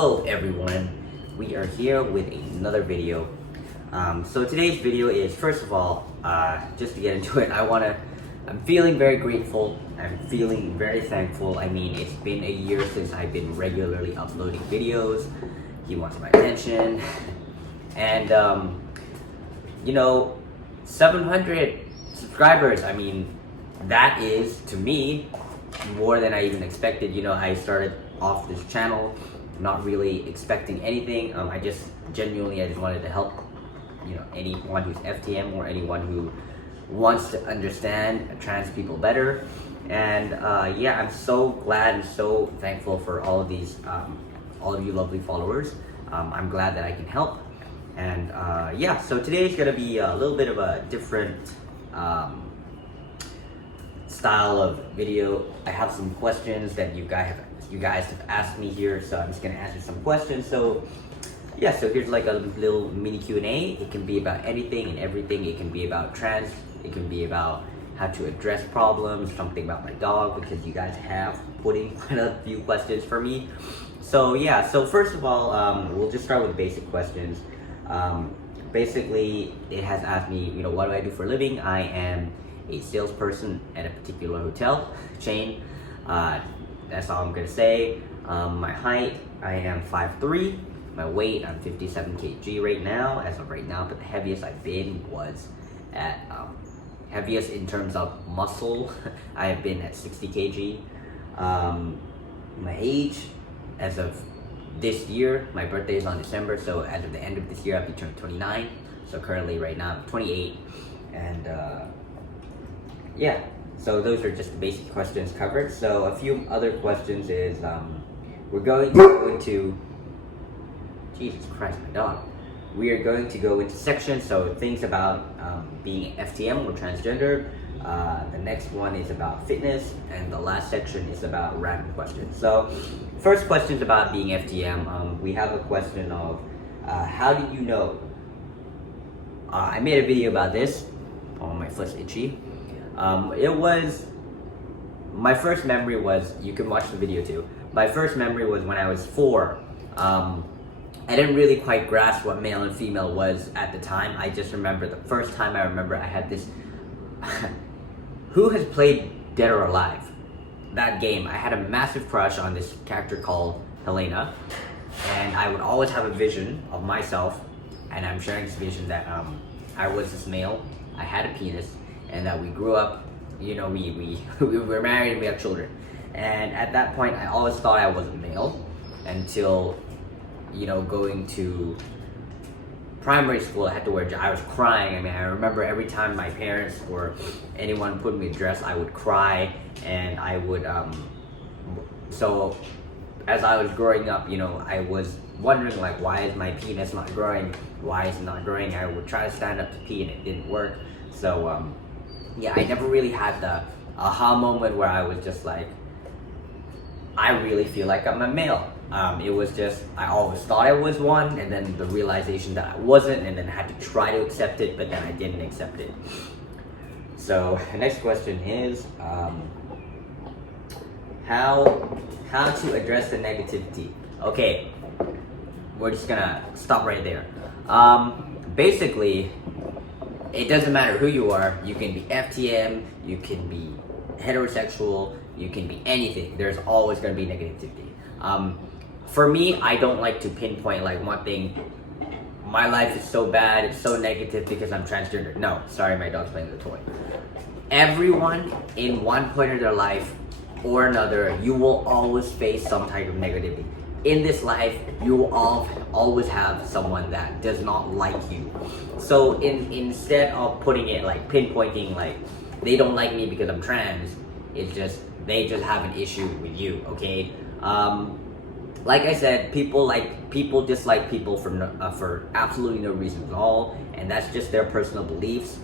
Hello everyone, we are here with another video. So today's video is, first of all, just to get into it, I'm feeling very grateful, I'm feeling very thankful. I mean, it's been a year since I've been regularly uploading videos. He wants my attention, and 700 subscribers, I mean, that is, to me, more than I even expected. I started off this channel not really expecting anything. I just wanted to help, anyone who's FTM or anyone who wants to understand trans people better. And I'm so glad and so thankful for all of these, all of you lovely followers. I'm glad that I can help. And so today's gonna be a little bit of a different style of video. I have some questions that you guys have asked me here, so I'm just gonna answer some questions. So here's like a little mini Q&A. It can be about anything and everything. It can be about trans, it can be about how to address problems, something about my dog, because you guys have put in quite a few questions for me. So first of all, we'll just start with basic questions. Basically, it has asked me, what do I do for a living? I am a salesperson at a particular hotel chain. That's all I'm gonna say. My height, I am 5'3". My weight, I'm 57 kg right now, as of right now, but the heaviest I've been was at, heaviest in terms of muscle, I have been at 60 kg. My age, as of this year, my birthday is on December, so as of the end of this year, I'll be turning 29. So currently, right now, I'm 28, and so those are just the basic questions covered. So a few other questions is, we're going to go into, Jesus Christ, my dog. We are going to go into sections, so things about being FTM or transgender. The next one is about fitness, and the last section is about random questions. So first question is about being FTM. We have a question of, how did you know? I made a video about this. Oh, my foot's itchy. My first memory was, you can watch the video too. My first memory was when I was 4. I didn't really quite grasp what male and female was at the time. I just remember the first time I had this, who has played Dead or Alive? That game, I had a massive crush on this character called Helena, and I would always have a vision of myself, and I'm sharing this vision that I was this male, I had a penis, and that we grew up, we were married and we have children. And at that point, I always thought I wasn't male until, going to primary school. I had to wear, I was crying. I mean, I remember every time my parents or anyone put me a dress, I would cry, and I would, so as I was growing up, I was wondering, like, why is my penis not growing? Why is it not growing? I would try to stand up to pee and it didn't work. So, I never really had the aha moment where I was just like, I really feel like I'm a male. It was just, I always thought I was one, and then the realization that I wasn't, and then had to try to accept it, but then I didn't accept it. So the next question is, how to address the negativity. Okay, we're just gonna stop right there. Basically, it doesn't matter who you are. You can be FTM, you can be heterosexual, you can be anything. There's always going to be negativity. For me, I don't like to pinpoint like one thing. My life is so bad, it's so negative because I'm transgender. No, sorry, my dog's playing with a toy. Everyone in one point of their life or another, you will always face some type of negativity. In this life, you will always have someone that does not like you. So instead of putting it like pinpointing, like they don't like me because I'm trans, it's just they just have an issue with you. Okay. Like I said, people dislike people for absolutely no reason at all, and that's just their personal beliefs.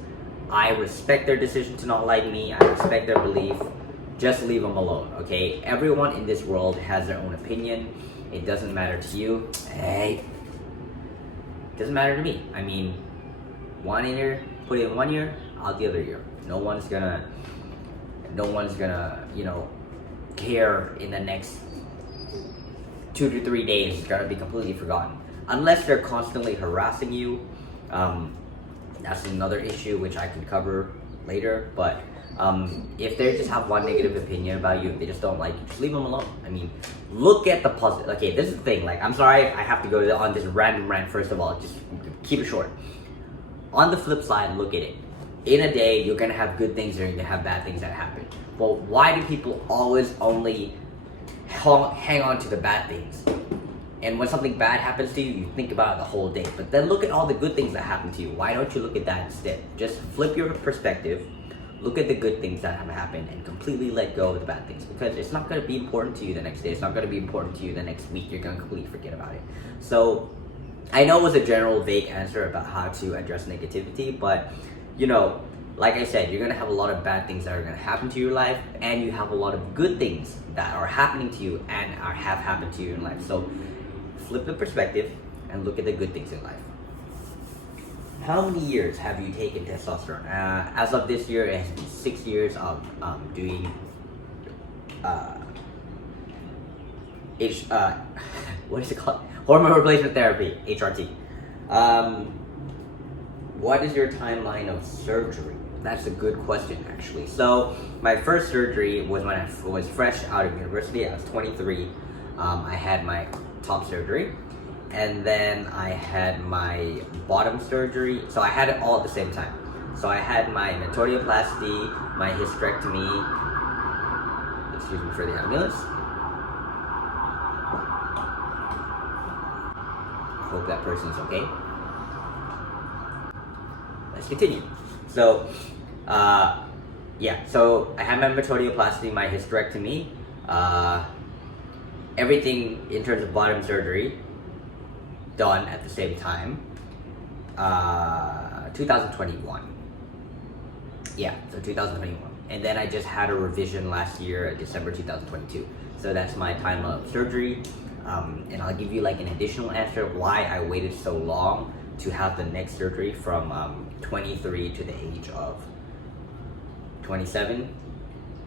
I respect their decision to not like me. I respect their belief. Just leave them alone. Okay. Everyone in this world has their own opinion. It doesn't matter to you. Hey, it doesn't matter to me. I mean, one ear, put it in one ear, out the other ear. No one's gonna, care in the next 2 to 3 days is gonna be completely forgotten. Unless they're constantly harassing you. That's another issue which I can cover later, but if they just have one negative opinion about you, if they just don't like you, just leave them alone. I mean, look at the positive. Okay, this is the thing, like, I'm sorry I have to go on this random rant first of all, just keep it short. On the flip side, look at it. In a day, you're gonna have good things and you're gonna have bad things that happen. Well, why do people always only hang on to the bad things? And when something bad happens to you, you think about it the whole day. But then look at all the good things that happen to you. Why don't you look at that instead? Just flip your perspective, look at the good things that have happened, and completely let go of the bad things. Because it's not going to be important to you the next day. It's not going to be important to you the next week. You're going to completely forget about it. So I know it was a general vague answer about how to address negativity, but you know, like I said, you're going to have a lot of bad things that are going to happen to your life, and you have a lot of good things that are happening to you and have happened to you in life. So flip the perspective and look at the good things in life. How many years have you taken testosterone? As of this year, it has been 6 years of doing what is it called? Hormone replacement therapy, HRT. What is your timeline of surgery? That's a good question, actually. So my first surgery was when I was fresh out of university. I was 23. I had my top surgery, and then I had my bottom surgery. So I had it all at the same time. So I had my metotioplasty, my hysterectomy. Excuse me for the ambulance. Hope that person's okay. Let's continue. So, yeah. So I had my metotioplasty, my hysterectomy. Everything in terms of bottom surgery done at the same time. 2021. Yeah, so 2021. And then I just had a revision last year, December 2022. So that's my time of surgery. And I'll give you like an additional answer why I waited so long to have the next surgery from 23 to the age of 27.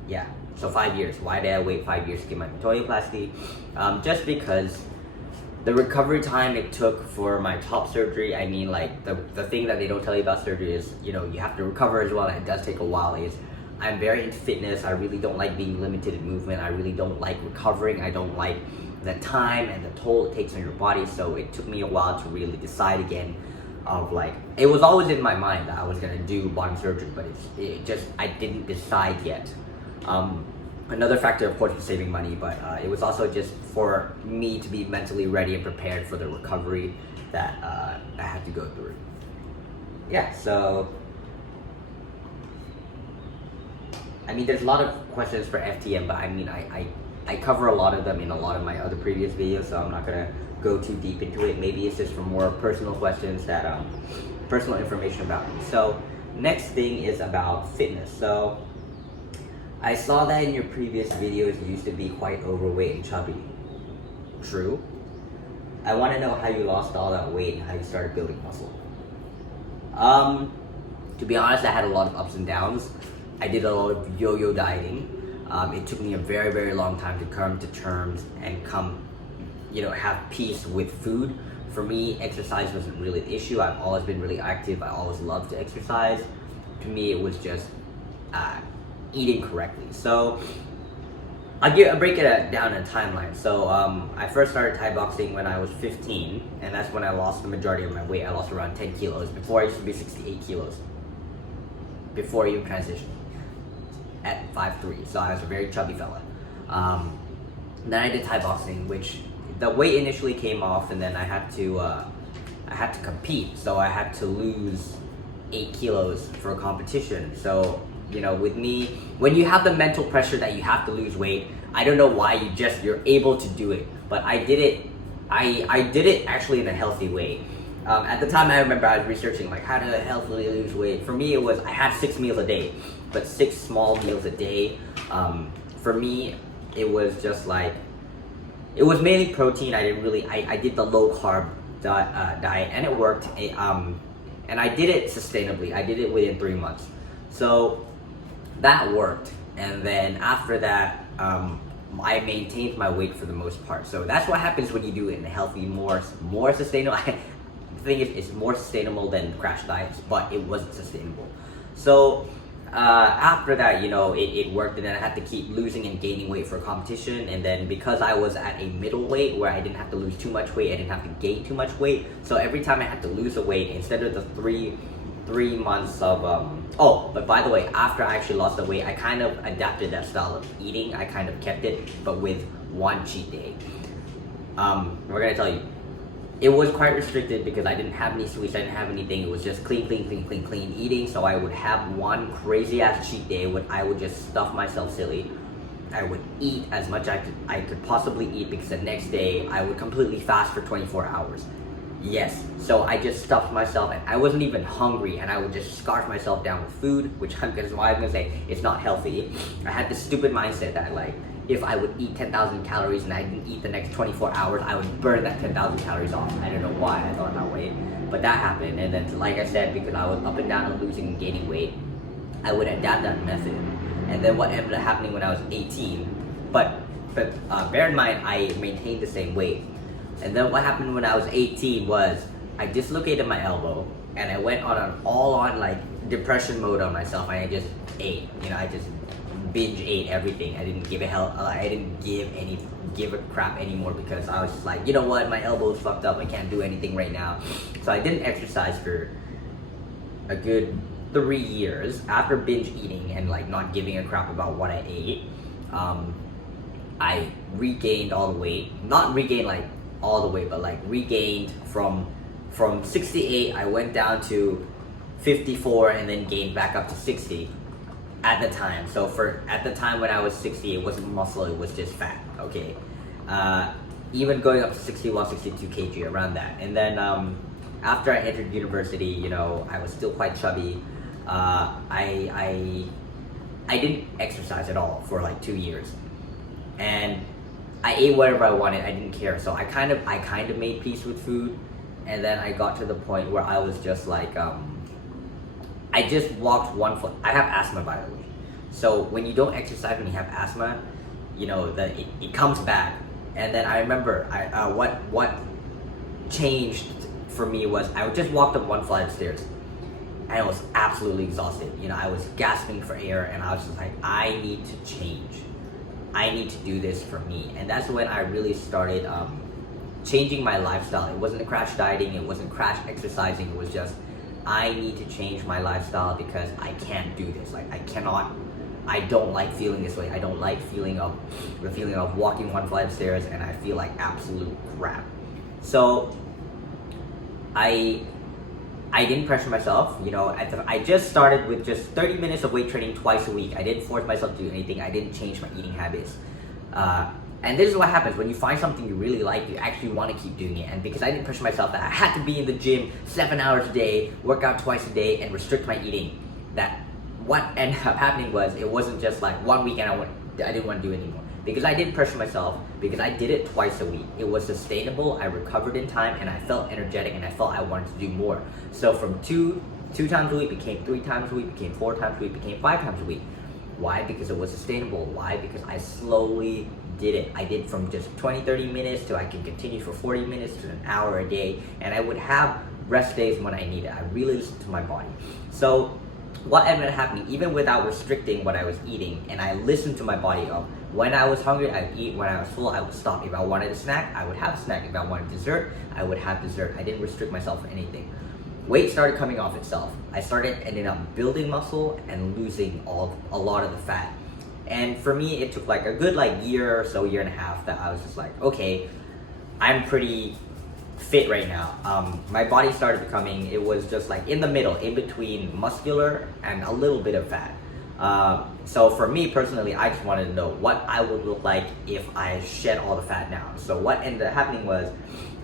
Yeah. So 5 years. Why did I wait 5 years to get my metotioplasty? Just because the recovery time it took for my top surgery, I mean, like, the thing that they don't tell you about surgery is, you know, you have to recover as well, and it does take a while. I'm very into fitness. I really don't like being limited in movement. I really don't like recovering. I don't like the time and the toll it takes on your body. So it took me a while to really decide again of, like, it was always in my mind that I was gonna do bottom surgery, but I didn't decide yet. Another factor, of course, was saving money, but it was also just for me to be mentally ready and prepared for the recovery that I had to go through. Yeah, so I mean, there's a lot of questions for FTM, but I mean, I cover a lot of them in a lot of my other previous videos, so I'm not gonna go too deep into it. Maybe it's just for more personal questions that personal information about me. So next thing is about fitness. So I saw that in your previous videos you used to be quite overweight and chubby. True. I want to know how you lost all that weight and how you started building muscle. To be honest, I had a lot of ups and downs. I did a lot of yo-yo dieting. It took me a very, very long time to come to terms and have peace with food. For me, exercise wasn't really an issue. I've always been really active. I always loved to exercise. To me, it was just eating correctly. So I'll break it down in a timeline. So I first started Thai boxing when I was 15, and that's when I lost the majority of my weight. I lost around 10 kilos. Before I used to be 68 kilos. Before I even transitioned at 5'3", so I was a very chubby fella. Then I did Thai boxing, which the weight initially came off, and then I had to compete, so I had to lose 8 kilos for a competition. So, you know, with me, when you have the mental pressure that you have to lose weight, I don't know why you're able to do it, but I did it. I did it actually in a healthy way. At the time, I remember I was researching like how to healthily lose weight. For me, it was I had 6 meals a day, but 6 small meals a day. For me, it was just like, it was mainly protein. I did the low carb diet, and it worked. And I did it sustainably. I did it within 3 months. So that worked. And then after that, I maintained my weight for the most part. So that's what happens when you do it in a healthy, more sustainable. The thing is, it's more sustainable than crash diets, but it wasn't sustainable. So after that, it worked, and then I had to keep losing and gaining weight for competition. And then because I was at a middle weight where I didn't have to lose too much weight, I didn't have to gain too much weight. So every time I had to lose a weight, instead of the three months of but by the way, after I actually lost the weight, I kind of adapted that style of eating. I kind of kept it, but with one cheat day. We're gonna tell you, it was quite restricted because I didn't have any sweets, I didn't have anything. It was just clean eating. So I would have one crazy ass cheat day when I would just stuff myself silly. I would eat as much as I could possibly eat, because the next day I would completely fast for 24 hours. Yes, so I just stuffed myself, and I wasn't even hungry, and I would just scarf myself down with food, which is why I'm gonna say it's not healthy. I had this stupid mindset that if I would eat 10,000 calories and I didn't eat the next 24 hours, I would burn that 10,000 calories off. I don't know why I thought that way, but that happened. And then, like I said, because I was up and down on losing and gaining weight, I would adapt that method. And then what ended up happening when I was 18, but bear in mind, I maintained the same weight. And then what happened when I was 18 was I dislocated my elbow, and I went on an all-on depression mode on myself, and I just ate. I just binge ate everything. I didn't give a crap anymore, because I was just like, you know what, my elbow is fucked up. I can't do anything right now. So I didn't exercise for a good 3 years after binge eating and not giving a crap about what I ate. I regained all the weight, not regained all the way, but regained from 68. I went down to 54 and then gained back up to 60 at the time. So at the time when I was 60, it wasn't muscle, it was just fat. Okay, even going up to 61, 62 kg, around that. And then after I entered university, I was still quite chubby. I didn't exercise at all for 2 years, and I ate whatever I wanted. I didn't care. So I kind of made peace with food, and then I got to the point where I was just I just walked one foot. I have asthma, by the way. So when you don't exercise, when you have asthma, it comes back. And then I remember what changed for me was I just walked up one flight of stairs, and I was absolutely exhausted. I was gasping for air, and I was just like, I need to change. I need to do this for me. And that's when I really started changing my lifestyle. It wasn't a crash dieting, it wasn't crash exercising, it was just, I need to change my lifestyle because I can't do this. I don't like feeling this way. I don't like the feeling of walking one flight of stairs and I feel like absolute crap. So I didn't pressure myself. I just started with just 30 minutes of weight training twice a week. I didn't force myself to do anything. I didn't change my eating habits. And this is what happens when you find something you really like, you actually want to keep doing it. And because I didn't pressure myself that I had to be in the gym 7 hours a day, work out twice a day, and restrict my eating, that what ended up happening was it wasn't just 1 weekend I didn't want to do it anymore. Because I didn't pressure myself, because I did it twice a week. It was sustainable, I recovered in time, and I felt energetic, and I felt I wanted to do more. So from two times a week became 3 times a week, became 4 times a week, became 5 times a week. Why? Because it was sustainable. Why? Because I slowly did it. I did from just 20-30 minutes to I can continue for 40 minutes to an hour a day, and I would have rest days when I needed. I really listened to my body. So what ended up happening, even without restricting what I was eating, and I listened to my body of when I was hungry, I would eat. When I was full, I would stop. If I wanted a snack, I would have a snack. If I wanted dessert, I would have dessert. I didn't restrict myself for anything. Weight started coming off itself. I ended up building muscle and losing a lot of the fat. And for me, it took a good year or so, year and a half, that I was just okay, I'm pretty fit right now. My body started becoming, it was just in the middle, in between muscular and a little bit of fat. So for me personally, I just wanted to know what I would look like if I shed all the fat down. So what ended up happening was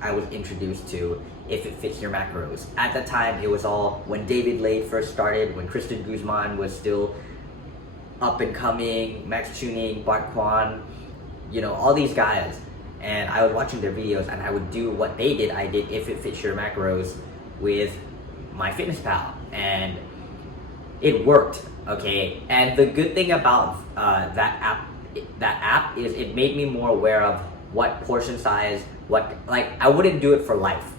I was introduced to If It Fits Your Macros. At the time, it was all when David Lade first started, when Kristen Guzman was still up and coming, Max Tuning, Bart Kwan, all these guys. And I was watching their videos and I would do what they did. I did If It Fits Your Macros with MyFitnessPal, and it worked, okay? And the good thing about that app that app is it made me more aware of what portion size, I wouldn't do it for life,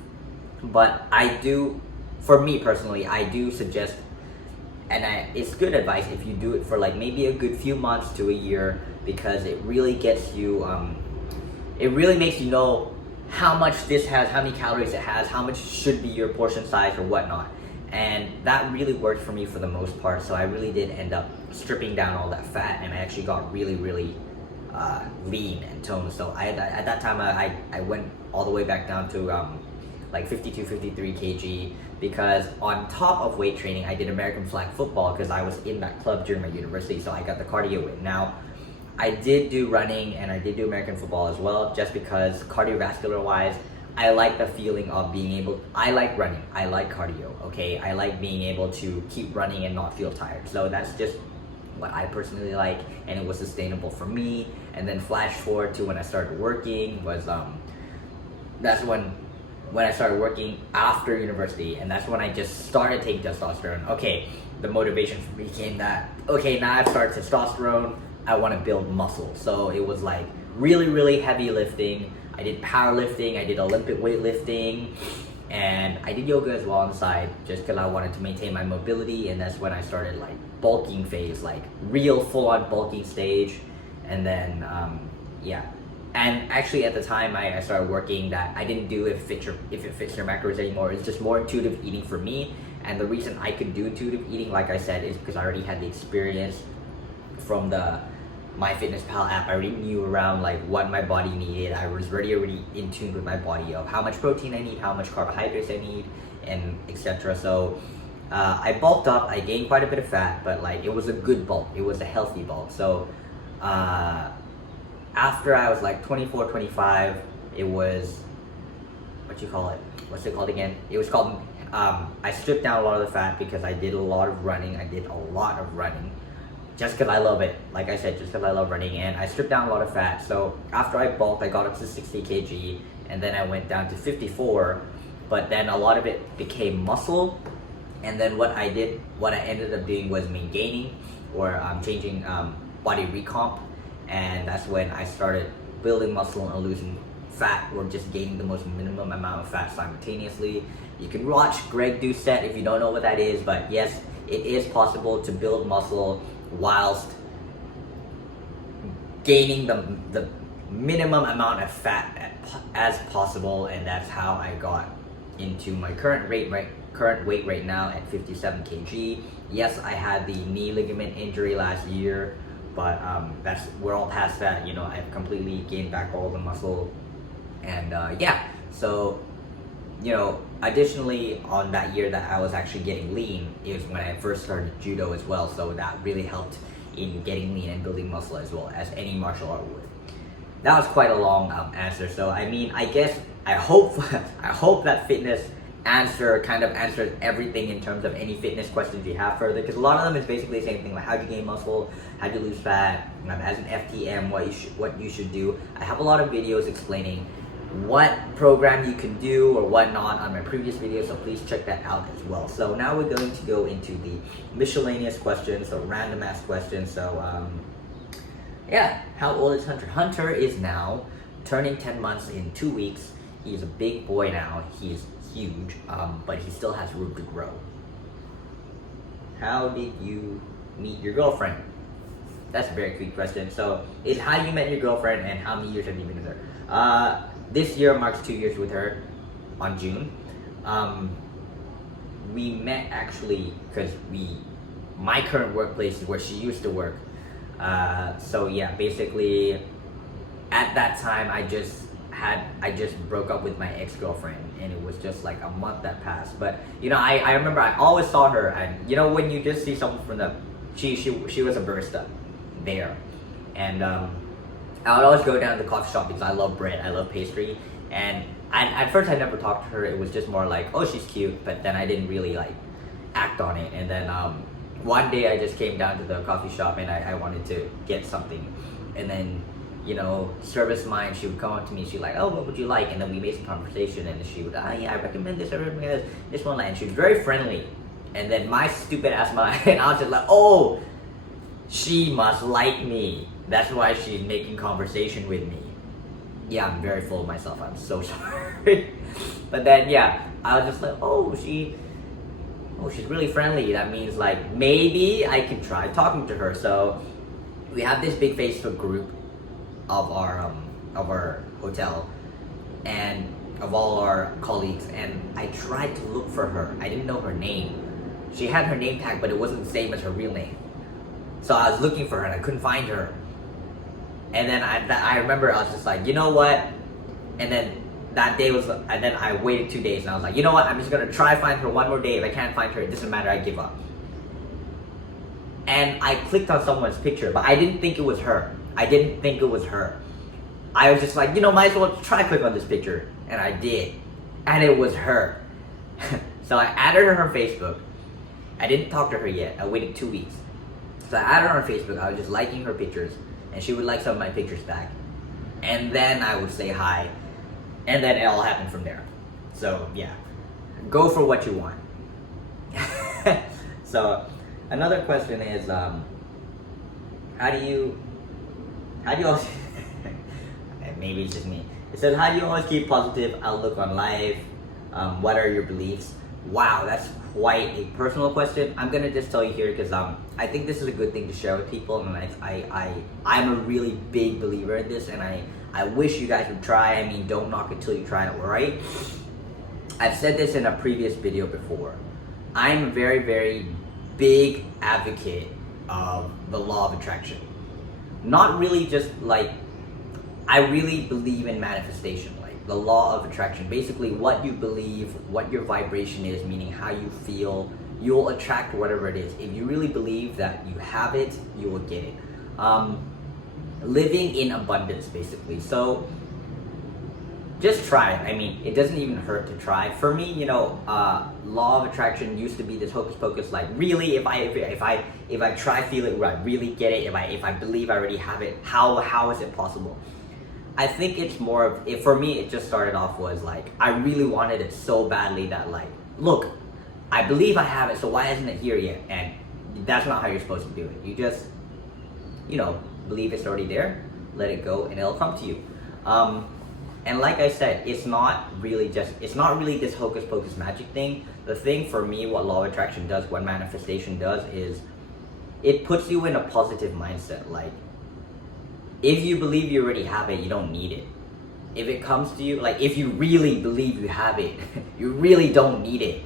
but I do, for me personally, I do suggest, and it's good advice if you do it for like maybe a good few months to a year, because it really gets you, it really makes you know how much this has, how many calories it has, how much should be your portion size or whatnot. And that really worked for me for the most part. So I really did end up stripping down all that fat, and I actually got really, really lean and toned. So at that time I went all the way back down to like 52, 53 kg, because on top of weight training, I did American flag football because I was in that club during my university. So I got the cardio in. Now, I did do running and I did do American football as well, just because cardiovascular wise, I like the feeling of being able, I like running, I like cardio, okay? I like being able to keep running and not feel tired. So that's just what I personally like, and it was sustainable for me. And then flash forward to when I started working was, that's when I started working after university, and that's when I just started taking testosterone. Okay, the motivation for me became that, okay, now I've started testosterone, I want to build muscle. So it was like really, really heavy lifting. I did powerlifting, I did Olympic weightlifting, and I did yoga as well on the side, just because I wanted to maintain my mobility. And that's when I started like bulking phase, like real full-on bulking stage. And then yeah, and actually at the time I started working that I didn't do if it fits your macros anymore. It's just more intuitive eating for me. And the reason I could do intuitive eating, like I said, is because I already had the experience from the MyFitnessPal app. I already knew around like what my body needed. I was already in tune with my body of how much protein I need, how much carbohydrates I need, and etc. So I bulked up, I gained quite a bit of fat, but like it was a good bulk, it was a healthy bulk. So after I was like 24, 25, it was, what's it called again? It was called, I stripped down a lot of the fat because I did a lot of running. Just because I love it, like I said, just because I love running, and I stripped down a lot of fat. So after I bulked, I got up to 60 kg, and then I went down to 54, but then a lot of it became muscle. And then what I ended up doing was gaining, or changing body recomp, and that's when I started building muscle and losing fat, or just gaining the most minimum amount of fat simultaneously. You can watch Greg Doucette if you don't know what that is, but yes, it is possible to build muscle whilst gaining the minimum amount of fat as possible. And that's how I got into my current weight right now at 57 kg. Yes, I had the knee ligament injury last year, but we're all past that. You know, I've completely gained back all the muscle, and yeah. So, you know, additionally, on that year that I was actually getting lean is when I first started judo as well. So that really helped in getting lean and building muscle as well, as any martial art would. That was quite a long answer. So I mean, I hope that fitness answer kind of answered everything in terms of any fitness questions you have further, because a lot of them is basically the same thing, like how do you gain muscle, how do you lose fat, as an FTM, what you should do. I have a lot of videos explaining what program you can do or what not on my previous video, so please check that out as well. So now we're going to go into the miscellaneous questions, so random ass questions. So yeah, how old is Hunter? Hunter is now turning 10 months in 2 weeks. He's a big boy now. He's huge, but he still has room to grow. How did you meet your girlfriend? That's a very quick question. So it's how you met your girlfriend and how many years have you been with her? This year marks 2 years with her on June. We met actually because my current workplace is where she used to work. So yeah, basically at that time I just broke up with my ex-girlfriend, and it was just like a month that passed. But you know, I remember I always saw her, and you know, when you just see someone from she was a barista there, and I would always go down to the coffee shop because I love bread, I love pastry, and at first I never talked to her. It was just more like, oh, she's cute, but then I didn't really like act on it. And then one day I just came down to the coffee shop and I wanted to get something, and then, you know, service mind, she would come up to me, she'd like, oh, what would you like? And then we made some conversation, and she would, yeah, I recommend this, I recommend this one, and she was very friendly. And then my stupid ass mind, and I was just like, oh, she must like me. That's why she's making conversation with me. Yeah, I'm very full of myself. I'm so sorry. But then, yeah, I was just like, oh, she's really friendly. That means like maybe I can try talking to her. So we have this big Facebook group of our hotel and of all our colleagues, and I tried to look for her. I didn't know her name. She had her name tag, but it wasn't the same as her real name. So I was looking for her and I couldn't find her. And then I remember I was just like, you know what? And then that day was, and then I waited 2 days and I was like, you know what? I'm just gonna try find her one more day. If I can't find her, it doesn't matter. I give up. And I clicked on someone's picture, but I didn't think it was her. I was just like, might as well try click on this picture. And I did. And it was her. So I added her on Facebook. I didn't talk to her yet. I waited 2 weeks. So I added her on Facebook. I was just liking her pictures. And she would like some of my pictures back. And then I would say hi. And then it all happened from there. So yeah. Go for what you want. So another question is, how do you always maybe it's just me. It says, how do you always keep positive outlook on life? What are your beliefs? Wow, that's quite a personal question. I'm gonna just tell you here because I think this is a good thing to share with people, and I'm a really big believer in this, and I wish you guys would try. I mean, don't knock it till you try it, right? I've said this in a previous video before. I'm a very, very big advocate of the law of attraction. Not really just like, I really believe in manifestation, like the law of attraction. Basically, what you believe, what your vibration is, meaning how you feel, you'll attract whatever it is. If you really believe that you have it, you will get it. Living in abundance, basically. So just try it. I mean, it doesn't even hurt to try. For me, law of attraction used to be this hocus pocus. Like, really, if I try, feel it, would I really get it? If I believe I already have it, how is it possible? I think it's more of, for me, it just started off was like, I really wanted it so badly that like, look, I believe I have it, so why isn't it here yet? And that's not how you're supposed to do it. You just, believe it's already there, let it go, and it'll come to you. And like I said, it's not really this hocus pocus magic thing. The thing for me, what law of attraction does, what manifestation does, is it puts you in a positive mindset. Like, if you believe you already have it, you don't need it. If it comes to you, like if you really believe you have it, you really don't need it.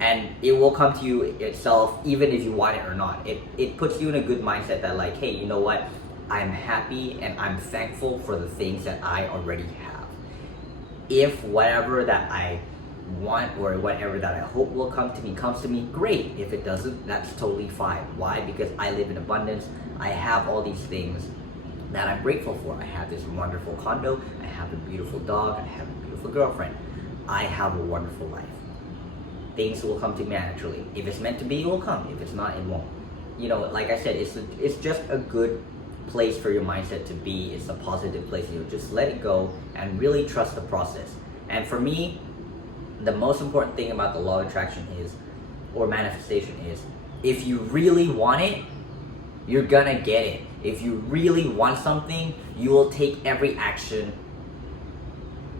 And it will come to you itself, even if you want it or not. It puts you in a good mindset that like, hey, you know what? I'm happy and I'm thankful for the things that I already have. If whatever that I want or whatever that I hope will come to me, great. If it doesn't, that's totally fine. Why? Because I live in abundance. I have all these things that I'm grateful for. I have this wonderful condo. I have a beautiful dog. I have a beautiful girlfriend. I have a wonderful life. Things will come to me naturally. If it's meant to be, it will come. If it's not, it won't. Like I said, it's just a good place for your mindset to be. It's a positive place. Just let it go and really trust the process. And for me, the most important thing about the law of attraction or manifestation is, if you really want it, you're gonna get it. If you really want something, you will take every action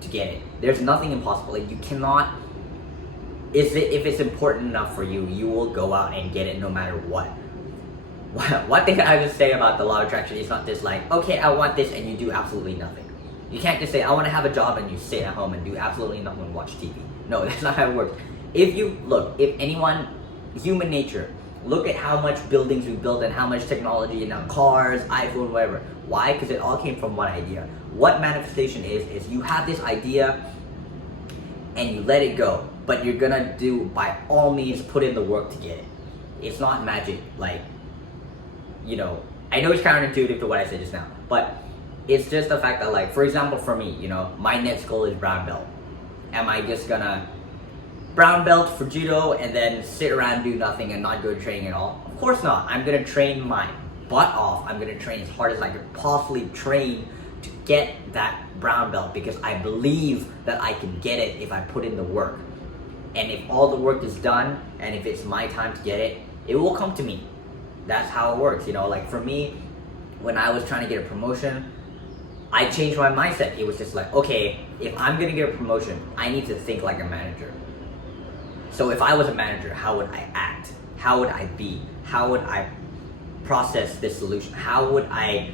to get it. There's nothing impossible. Like, you cannot, if it's important enough for you, you will go out and get it no matter what. One thing I just say about the law of attraction is not just like, okay, I want this, and you do absolutely nothing. You can't just say, I want to have a job, and you sit at home and do absolutely nothing and watch TV. No, that's not how it works. Human nature, look at how much buildings we built and how much technology, cars, iPhone, whatever. Why? Because it all came from one idea. What manifestation is you have this idea and you let it go, but you're gonna do, by all means, put in the work to get it. It's not magic. Like, I know it's counterintuitive to what I said just now, but it's just the fact that, like, for example, for me, my next goal is brown belt. Am I just gonna brown belt for judo and then sit around and do nothing and not go to training at all? Of course not. I'm gonna train my butt off. I'm gonna train as hard as I could possibly train to get that brown belt, because I believe that I can get it if I put in the work. And if all the work is done and if it's my time to get it, it will come to me. That's how it works. Like, for me, when I was trying to get a promotion, I changed my mindset. It was just like, okay, if I'm gonna get a promotion, I need to think like a manager. So if I was a manager, how would I act? How would I be? How would I process this solution? How would I,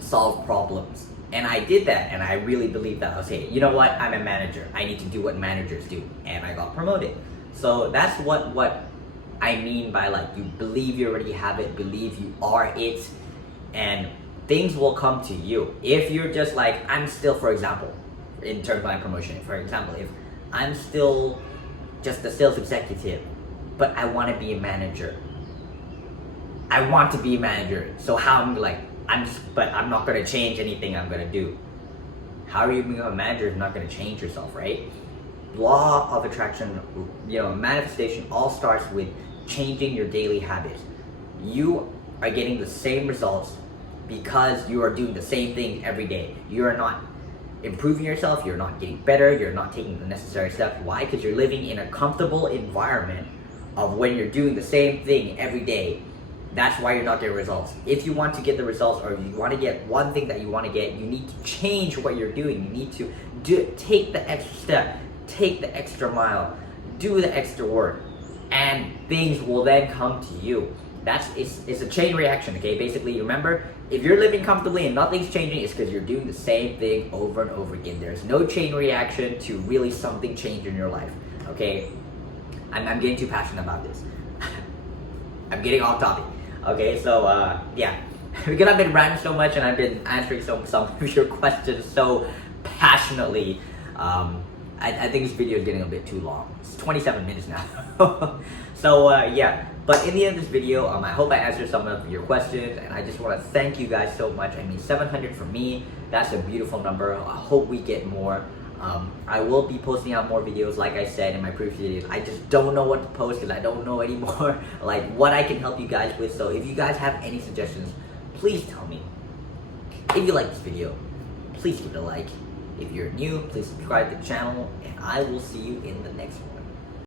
solve problems? And I did that, and I really believed that. I was saying, you know what? I'm a manager. I need to do what managers do, and I got promoted. So that's what I mean by like, you believe you already have it, believe you are it, and things will come to you. If you're just like, I'm still, for example, in terms of my promotion, for example, if I'm still just a sales executive, but I want to be a manager. I want to be a manager. So how I'm like, but I'm not going to change anything I'm going to do. How are you being a manager if you're not going to change yourself, right? Law of attraction, manifestation all starts with changing your daily habits. You are getting the same results because you are doing the same thing every day. You are not improving yourself, you're not getting better, you're not taking the necessary steps. Why? Because you're living in a comfortable environment of when you're doing the same thing every day. That's why you're not getting results. If you want to get the results, or you want to get one thing that you want to get, you need to change what you're doing. You need to take the extra step, take the extra mile, do the extra work, and things will then come to you. It's a chain reaction, okay? Basically, remember, if you're living comfortably and nothing's changing, it's because you're doing the same thing over and over again. There's no chain reaction to really something change in your life, okay? I'm getting too passionate about this. I'm getting off topic. Okay, so yeah, because I've been ranting so much and I've been answering some of your questions so passionately, I think this video is getting a bit too long. It's 27 minutes now. So yeah, but in the end of this video, I hope I answered some of your questions, and I just want to thank you guys so much. I mean, 700 for me, that's a beautiful number. I hope we get more. I will be posting out more videos, like I said in my previous videos. I just don't know what to post because I don't know anymore like what I can help you guys with. So if you guys have any suggestions, please tell me. If you like this video, please give it a like. If you're new, please subscribe to the channel, and I will see you in the next one.